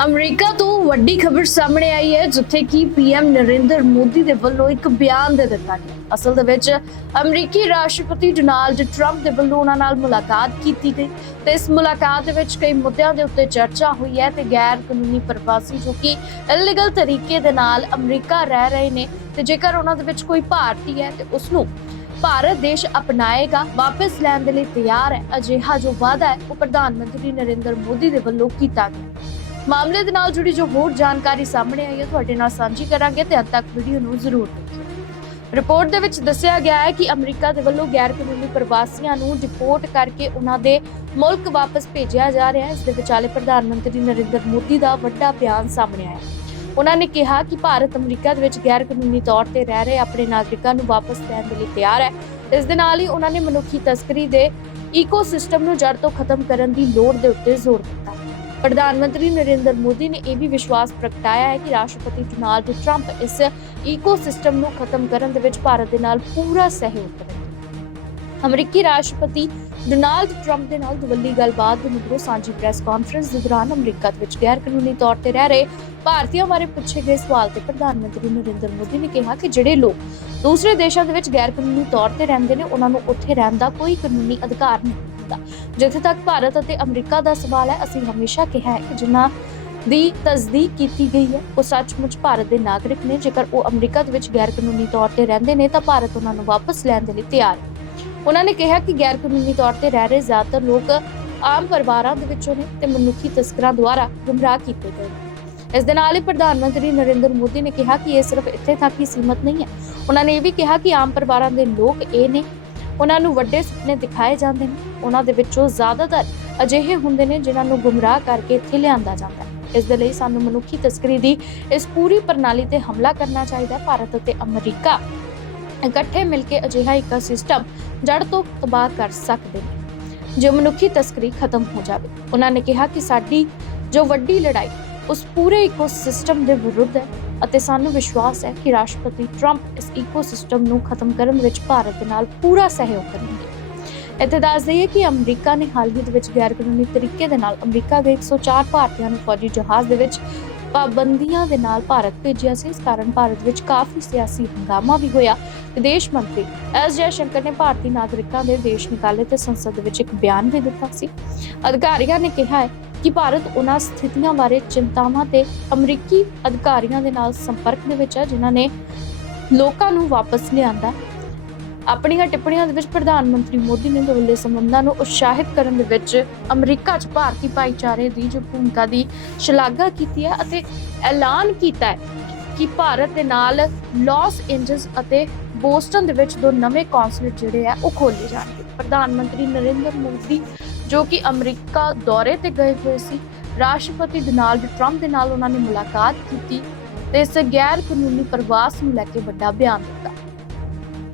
America ਤੋਂ ਵੱਡੀ ਖਬਰ ਸਾਹਮਣੇ ਆਈ ਹੈ, ਜਿੱਥੇ ਕਿ ਪੀਐਮ ਨਰਿੰਦਰ ਮੋਦੀ ਦੇ ਵੱਲੋਂ ਇੱਕ ਬਿਆਨ ਦੇ ਦਿੱਤਾ ਗਿਆ। ਅਸਲ ਦੇ ਵਿੱਚ ਅਮਰੀਕੀ ਰਾਸ਼ਟਰਪਤੀ ਡੋਨਾਲਡ ਟਰੰਪ ਦੇ ਵੱਲੋਂ ਉਹਨਾਂ ਨਾਲ ਮੁਲਾਕਾਤ ਕੀਤੀ ਗਈ ਤੇ ਇਸ ਮੁਲਾਕਾਤ ਦੇ ਵਿੱਚ ਕਈ ਮੁੱਦਿਆਂ ਦੇ ਉੱਤੇ ਚਰਚਾ ਹੋਈ ਹੈ ਤੇ ਗੈਰ ਕਾਨੂੰਨੀ ਪ੍ਰਵਾਸੀ ਜੋ ਕਿ ਇਲੀਗਲ ਤਰੀਕੇ ਦੇ ਨਾਲ ਅਮਰੀਕਾ ਰਹਿ ਰਹੇ ਨੇ ਤੇ ਜੇਕਰ ਉਹਨਾਂ ਦੇ ਵਿੱਚ ਕੋਈ ਭਾਰਤੀ ਹੈ ਤੇ ਉਸ ਨੂੰ ਭਾਰਤ ਦੇਸ਼ ਅਪਣਾਏਗਾ, ਵਾਪਸ ਲੈਣ ਦੇ ਲਈ ਤਿਆਰ ਹੈ। ਅਜਿਹਾ ਜੋ ਵਾਅਦਾ ਹੈ, ਉਹ ਪ੍ਰਧਾਨ ਮੰਤਰੀ ਨਰਿੰਦਰ ਮੋਦੀ ਦੇ ਵੱਲੋਂ ਕੀਤਾ ਗਿਆ। ਮਾਮਲੇ ਦੇ ਨਾਲ ਜੁੜੀ ਜੋ ਹੋਰ ਜਾਣਕਾਰੀ ਸਾਹਮਣੇ ਆਈ ਹੈ, ਤੁਹਾਡੇ ਨਾਲ ਸਾਂਝੀ ਕਰਾਂਗੇ ਤੇ ਅੰਤ ਤੱਕ ਵੀਡੀਓ ਨੂੰ ਜ਼ਰੂਰ ਦੇਖਿਓ। ਰਿਪੋਰਟ ਦੇ ਵਿੱਚ ਦੱਸਿਆ ਗਿਆ ਹੈ ਕਿ ਅਮਰੀਕਾ ਦੇ ਵੱਲੋਂ ਗੈਰ ਕਾਨੂੰਨੀ ਪ੍ਰਵਾਸੀਆਂ ਨੂੰ ਡਿਪੋਰਟ ਕਰਕੇ ਉਹਨਾਂ ਦੇ ਮੁਲਕ ਵਾਪਸ ਭੇਜਿਆ ਜਾ ਰਿਹਾ ਹੈ। ਇਸ ਦੇ ਵਿਚਾਲੇ ਪ੍ਰਧਾਨ ਮੰਤਰੀ ਨਰਿੰਦਰ ਮੋਦੀ ਦਾ ਵੱਡਾ ਬਿਆਨ ਸਾਹਮਣੇ ਆਇਆ ਉਹਨਾਂ ਨੇ ਕਿਹਾ ਕਿ ਭਾਰਤ ਅਮਰੀਕਾ ਦੇ ਵਿੱਚ ਗੈਰ ਕਾਨੂੰਨੀ ਤੌਰ ਤੇ ਰਹਿ ਰਹੇ ਆਪਣੇ ਨਾਗਰਿਕਾਂ ਨੂੰ ਵਾਪਸ ਲੈਣ ਦੇ ਲਈ ਤਿਆਰ ਹੈ। ਇਸ ਦੇ ਨਾਲ ਹੀ ਉਹਨਾਂ ਨੇ ਮਨੁੱਖੀ ਤਸਕਰੀ ਦੇ ਈਕੋਸਿਸਟਮ ਨੂੰ ਜੜ ਤੋਂ ਖਤਮ ਕਰਨ ਦੀ ਲੋੜ ਦੇ ਉੱਤੇ ਜ਼ੋਰ ਦਿੱਤਾ। ਪ੍ਰਧਾਨ ਮੰਤਰੀ ਨਰਿੰਦਰ ਮੋਦੀ ਨੇ ਇਹ ਵੀ ਵਿਸ਼ਵਾਸ ਪ੍ਰਗਟਾਇਆ ਹੈ ਕਿ ਰਾਸ਼ਟਰਪਤੀ ਡੋਨਾਲਡ ਟਰੰਪ ਇਸ ਈਕੋਸਿਸਟਮ ਨੂੰ ਖਤਮ ਕਰਨ ਦੇ ਵਿੱਚ ਭਾਰਤ ਦੇ ਨਾਲ ਪੂਰਾ ਸਹਿਯੋਗ ਕਰਨਗੇ। ਅਮਰੀਕੀ ਰਾਸ਼ਟਰਪਤੀ ਡੋਨਾਲਡ ਟਰੰਪ ਦੇ ਨਾਲ ਦੁਵੱਲੀ ਗੱਲਬਾਤ ਦੇ ਮਗਰੋਂ ਸਾਂਝੀ ਪ੍ਰੈਸ ਕਾਨਫਰੰਸ ਦੇ ਦੌਰਾਨ ਅਮਰੀਕਾ ਦੇ ਵਿੱਚ ਗੈਰ ਕਾਨੂੰਨੀ ਤੌਰ ਤੇ ਰਹਿ ਰਹੇ ਭਾਰਤੀਆਂ ਬਾਰੇ ਪੁੱਛੇ ਗਏ ਸਵਾਲ ਤੇ ਪ੍ਰਧਾਨ ਮੰਤਰੀ ਨਰਿੰਦਰ ਮੋਦੀ ਨੇ ਕਿਹਾ ਕਿ ਜਿਹੜੇ ਲੋਕ ਦੂਸਰੇ ਦੇਸ਼ਾਂ ਦੇ ਵਿੱਚ ਗੈਰ ਕਾਨੂੰਨੀ ਤੌਰ ਤੇ ਰਹਿੰਦੇ ਨੇ, ਉਹਨਾਂ ਨੂੰ ਉੱਥੇ ਰਹਿਣ ਦਾ ਕੋਈ ਕਾਨੂੰਨੀ ਅਧਿਕਾਰ ਨਹੀਂ। ਹੁੰਦਾ ਜਿੱਥੇ ਤੱਕ ਭਾਰਤ ਅਤੇ ਅਮਰੀਕਾ ਦਾ ਸਵਾਲ ਹੈ, ਅਸੀਂ ਹਮੇਸ਼ਾ ਕਿਹਾ ਹੈ ਕਿ ਜਿਨ੍ਹਾਂ ਦੀ ਤਸਦੀਕ ਕੀਤੀ ਗਈ ਹੈ, ਉਹ ਸੱਚਮੁੱਚ ਭਾਰਤ ਦੇ ਨਾਗਰਿਕ ਨੇ। ਜੇਕਰ ਉਹ ਅਮਰੀਕਾ ਦੇ ਵਿੱਚ ਗੈਰ ਕਾਨੂੰਨੀ ਤੌਰ ਤੇ ਰਹਿੰਦੇ ਨੇ, ਤਾਂ ਭਾਰਤ ਉਹਨਾਂ ਨੂੰ ਵਾਪਸ ਲੈਣ ਦੇ ਲਈ ਤਿਆਰ ਹੈ। ਉਹਨਾਂ ਨੇ ਕਿਹਾ ਕਿ ਗੈਰ ਕਾਨੂੰਨੀ ਤੌਰ ਤੇ ਰਹਿ ਰਹੇ ਜ਼ਿਆਦਾਤਰ ਲੋਕ ਆਮ ਪਰਿਵਾਰਾਂ ਦੇ ਵਿੱਚੋਂ ਨੇ ਤੇ ਮਨੁੱਖੀ ਤਸਕਰਾਂ ਦੁਆਰਾ ਗੁੰਮਰਾਹ ਕੀਤੇ ਗਏ ਇਸ ਦੇ ਨਾਲ ਹੀ ਪ੍ਰਧਾਨ ਮੰਤਰੀ ਨਰਿੰਦਰ ਮੋਦੀ ਨੇ ਕਿਹਾ ਕਿ ਇਹ ਸਿਰਫ ਇੱਥੇ ਤੱਕ ਹੀ ਸੀਮਤ ਨਹੀਂ ਹੈ। ਉਹਨਾਂ ਨੇ ਇਹ ਵੀ ਕਿਹਾ ਕਿ ਆਮ ਪਰਿਵਾਰਾਂ ਦੇ ਲੋਕ ਇਹ ਨੇ ਉਹਨਾਂ ਨੂੰ ਵੱਡੇ ਸੁਪਨੇ ਦਿਖਾਏ ਜਾਂਦੇ ਨੇ। ਉਹਨਾਂ ਦੇ ਵਿੱਚੋਂ ਜ਼ਿਆਦਾਤਰ ਅਜਿਹੇ ਹੁੰਦੇ ਨੇ ਜਿਨ੍ਹਾਂ ਨੂੰ ਗੁੰਮਰਾਹ ਕਰਕੇ ਇੱਥੇ ਲਿਆਂਦਾ ਜਾਂਦਾ ਹੈ। ਇਸ ਦੇ ਲਈ ਸਾਨੂੰ ਮਨੁੱਖੀ ਤਸਕਰੀ ਦੀ ਇਸ ਪੂਰੀ ਪ੍ਰਣਾਲੀ ਤੇ ਹਮਲਾ ਕਰਨਾ ਚਾਹੀਦਾ ਹੈ। ਭਾਰਤ ਅਤੇ ਅਮਰੀਕਾ ਇਕੱਠੇ ਮਿਲ ਕੇ ਅਜਿਹਾ ਇੱਕ ਸਿਸਟਮ ਜੜ ਤੋਂ ਤਬਾਹ ਕਰ ਸਕਦੇ ਨੇ। ਜੋ ਮਨੁੱਖੀ ਤਸਕਰੀ ਖਤਮ ਹੋ ਜਾਵੇ। ਉਹਨਾਂ ਨੇ ਕਿਹਾ ਕਿ ਸਾਡੀ ਜੋ ਵੱਡੀ ਲੜਾਈ ਉਸ ਪੂਰੇ ਇਕੋਸਿਸਟਮ ਦੇ ਵਿਰੁੱਧ ਹੈ ਅਤੇ ਸਾਨੂੰ ਵਿਸ਼ਵਾਸ ਹੈ ਕਿ ਰਾਸ਼ਟਰਪਤੀ ਟਰੰਪ ਇਸ ਇਕੋਸਿਸਟਮ ਨੂੰ ਖਤਮ ਕਰਨ ਵਿੱਚ ਭਾਰਤ ਦੇ ਨਾਲ ਪੂਰਾ ਸਹਿਯੋਗ ਕਰਨਗੇ। ਇੱਥੇ ਦੱਸ ਦਈਏ ਕਿ ਅਮਰੀਕਾ ਨੇ ਹਾਲ ਹੀ ਦੇ ਵਿੱਚ ਗੈਰ ਕਾਨੂੰਨੀ ਤਰੀਕੇ ਦੇ ਨਾਲ ਅਮਰੀਕਾ ਦੇ 104 ਭਾਰਤੀਆਂ ਨੂੰ ਫੌਜੀ ਜਹਾਜ਼ ਦੇ ਵਿੱਚ ਪਾਬੰਦੀਆਂ ਦੇ ਨਾਲ ਭਾਰਤ ਭੇਜਿਆ ਸੀ। ਇਸ ਕਾਰਨ ਭਾਰਤ ਵਿੱਚ ਕਾਫੀ ਸਿਆਸੀ ਹੰਗਾਮਾ ਵੀ ਹੋਇਆ। ਵਿਦੇਸ਼ ਮੰਤਰੀ ਐਸ ਜੈ ਸ਼ੰਕਰ ਨੇ ਭਾਰਤੀ ਨਾਗਰਿਕਾਂ ਦੇ ਦੇਸ਼ ਨਿਕਾਲੇ ਤੇ ਸੰਸਦ ਵਿੱਚ ਇੱਕ ਬਿਆਨ ਵੀ ਦਿੱਤਾ ਸੀ। ਅਧਿਕਾਰੀਆਂ ਨੇ ਕਿਹਾ ਹੈ ਕਿ ਭਾਰਤ ਉਹਨਾਂ ਸਥਿਤੀਆਂ ਬਾਰੇ ਚਿੰਤਾਵਾਂ ਤੇ ਅਮਰੀਕੀ ਅਧਿਕਾਰੀਆਂ ਦੇ ਨਾਲ ਸੰਪਰਕ ਦੇ ਵਿੱਚ ਹੈ, ਜਿਨ੍ਹਾਂ ਨੇ ਲੋਕਾਂ ਨੂੰ ਵਾਪਸ ਲਿਆਂਦਾ। ਆਪਣੀਆਂ ਟਿੱਪਣੀਆਂ ਦੇ ਵਿੱਚ ਪ੍ਰਧਾਨ ਮੰਤਰੀ ਮੋਦੀ ਨੇ ਦੁਵੱਲੇ ਸੰਬੰਧਾਂ ਨੂੰ ਉਤਸ਼ਾਹਿਤ ਕਰਨ ਦੇ ਵਿੱਚ ਅਮਰੀਕਾ 'ਚ ਭਾਰਤੀ ਭਾਈਚਾਰੇ ਦੀ ਜੋ ਭੂਮਿਕਾ ਦੀ ਸ਼ਲਾਘਾ ਕੀਤੀ ਹੈ ਅਤੇ ਐਲਾਨ ਕੀਤਾ ਹੈ ਕਿ ਭਾਰਤ ਦੇ ਨਾਲ ਲਾਸ ਐਂਜਲਸ ਅਤੇ ਬੋਸਟਨ ਦੇ ਵਿੱਚ ਦੋ ਨਵੇਂ ਕੌਂਸੂਲੇਟ ਜਿਹੜੇ ਆ, ਉਹ ਖੋਲੇ ਜਾਣਗੇ। ਪ੍ਰਧਾਨ ਮੰਤਰੀ ਨਰਿੰਦਰ ਮੋਦੀ ਜੋ ਕਿ ਅਮਰੀਕਾ ਦੌਰੇ ਤੇ ਗਏ ਹੋਏ ਸੀ। ਰਾਸ਼ਟਰਪਤੀ ਡੋਨਾਲਡ ਟਰੰਪ ਦੇ ਨਾਲ ਉਹਨਾਂ ਨੇ ਮੁਲਾਕਾਤ ਕੀਤੀ ਤੇ ਇਸ ਗੈਰ ਕਾਨੂੰਨੀ ਪ੍ਰਵਾਸ ਨੂੰ ਲੈ ਕੇ ਵੱਡਾ ਬਿਆਨ ਦਿੱਤਾ।